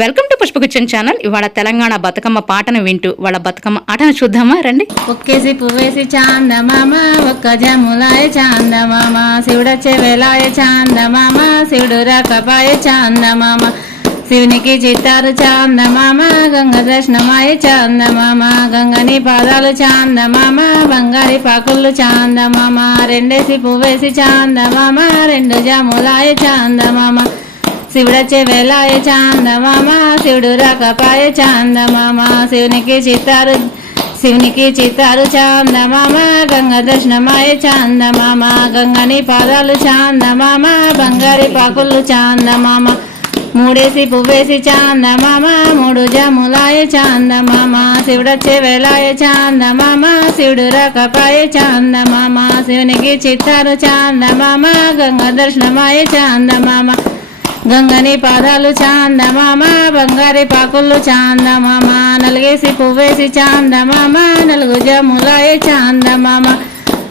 Welcome to పుష్పగుచ్చం channel. ఇవాళ తెలంగాణ బతుకమ్మ పాటను వింటూ వాళ్ళ బతుకమ్మ ఆటను చూద్దామా రండి. ఒక్కేసి పువ్వేసి చాందమామ ఒక్క జములాయ చాందమామ శివుడచ్చే వేలాయ చాందమామ శివుడు రాకపాయ చాందమామ శివునికి చిత్తారు చాందమామ గంగ దర్శనమాయ చాందమామ గంగని పాదాలు చాందమామ బంగారి పాకుళ్ళు చాందమామ రెండేసి పువ్వేసి చాందమామ రెండు జములాయ చాందమామ శివుడచ్చే వేలాయ చాందమామ శివుడు రాకపాయ చాందమామ శివునికి చిత్తారు చాందమామ గంగ దర్శనమాయ చాందమామ గంగని పాదాలు చాందమామ బంగారి పాకుళ్ళు చాందమామ మూడేసి పువ్వేసి చాందమామ మూడు జములాయ చాందమామ శివుడచ్చే వేలాయ చాందమామ శివుడు రాకపాయ చాందమామ శివునికి చిత్తారు చాందమామ గంగ దర్శనమాయ చాందమామ గంగని పాదాలు చాందమామ బంగారి పాకుళ్ళు చాందమామ నలుగేసి పువ్వేసి చాందమామ నలుగు జములాయ చాందమామ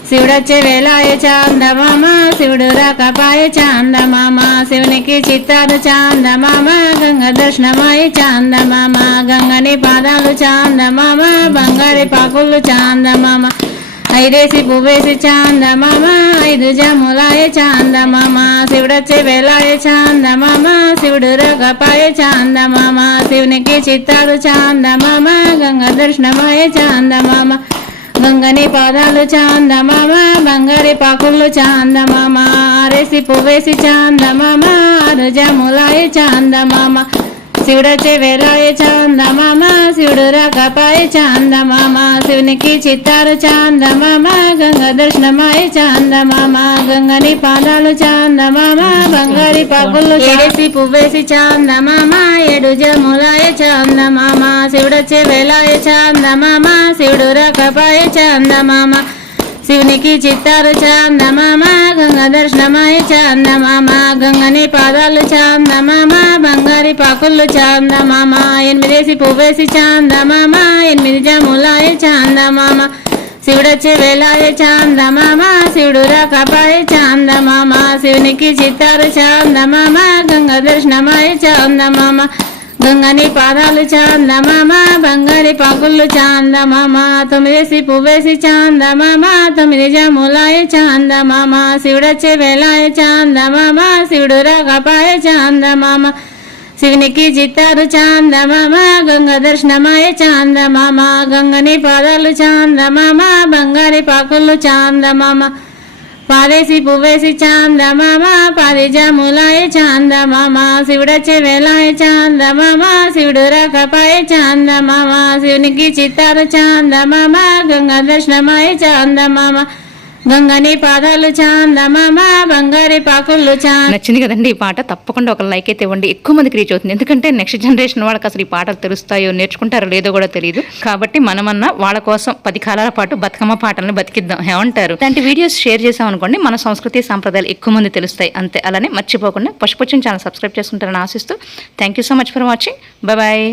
శివుడచ్చే వేలాయ చాందమామ శివుడు రాకపాయ చాందమామ శివునికి చిత్తారు చాందమామ గంగ దర్శనమాయ చాందమామ గంగని పాదాలు చాందమామ బంగారి పాకుళ్ళు చాందమామ ఐదేసి పువ్వేసి చాందమామ ఐదు జములాయ చాందమామ శివుడచ్చే వేలాయ చాందమామ శివుడు రాకపాయ చాందమామ శివునికి చిత్తారు చాందమామ గంగ దర్శనమాయ చాందమామ గంగని పాదాలు చాందమామ బంగారి పాకుళ్ళు చాందమామ ఆరేసి పువ్వేసి చాందమామ ఆరు జములాయ చాందమామ శివుడచ్చే వేలాయ చాందమామ శివుడు రాకపాయ చాందమామ శివునికి చిత్తారు చాందమామ గంగ దర్శనమాయ చాందమామ గంగని పాదాలు చాందమామ బంగారి పాకుళ్ళు ఏడేసి పువ్వేసి చాందమామ ఏడు జములాయ చాందమామ శివుడచ్చే వేలాయ చాందమామ శివుడు రాకపాయ చాందమామ శివునికి చిత్తారు చాందమామ గంగ దర్శనమాయ చాందమామ గంగని పాదాలు చాందమామ బంగారి పాకుళ్ళు చాందమామ ఎనిమిదేసి పువ్వేసి చాందమామ ఎనిమిది జములాయ చాందమామ శివుడచ్చే వేలాయ చాందమామ శివుడు రాకపాయ చాందమామ శివునికి చిత్తారు చాందమామ గంగ దర్శనమాయ చాందమామ గంగని పాదాలు చాందమామ బంగారి పాకుళ్ళు చాందమామ తొమ్మిదేసి పువ్వేసి చాందమామ తొమ్మిది జములాయ చాందమామ శివుడచ్చే వేలాయ చాందమామ శివుడు రాకపాయ చాందమామ శివునికి చిత్తారు చాందమామ గంగ దర్శనమాయ చాందమామ గంగని పాదాలు చాందమామ బంగారి పాకుళ్ళు చాందమామ పాదేసి పువ్వేసి చాందమామ పాది జములాయ చాందమామ శివుడచ్చే వేలాయ చాందమామ శివుడు రాకపాయ చాందమామ శివునికి చిత్తారు చాందమామ గంగ దర్శనమాయ చాందమామ గంగని పాదాలు చాందమామ బంగారి పాకుళ్ళు నచ్చింది కదండి ఈ పాట. తప్పకుండా ఒక లైక్ అయితే ఇవ్వండి, ఎక్కువ మందికి రీచ్ అవుతుంది. ఎందుకంటే నెక్స్ట్ జనరేషన్ వాళ్ళకి అసలు ఈ పాటలు తెలుస్తాయో నేర్చుకుంటారో లేదో కూడా తెలియదు. కాబట్టి మనమన్నా వాళ్ళ కోసం 10 కాలాల పాటు బతుకమ్మ పాటలను బతికిద్దాం. ఏమంటారు? ఇలాంటి వీడియోస్ షేర్ చేసాం అనుకోండి, మన సంస్కృతి సాంప్రదాయాలు ఎక్కువ మంది తెలుస్తాయి. అంతే. అలానే మర్చిపోకుండా పుష్పగుచ్చం ఛానల్ సబ్స్క్రైబ్ చేసుకుంటారని ఆశిస్తూ thank you so much for watching. Bye.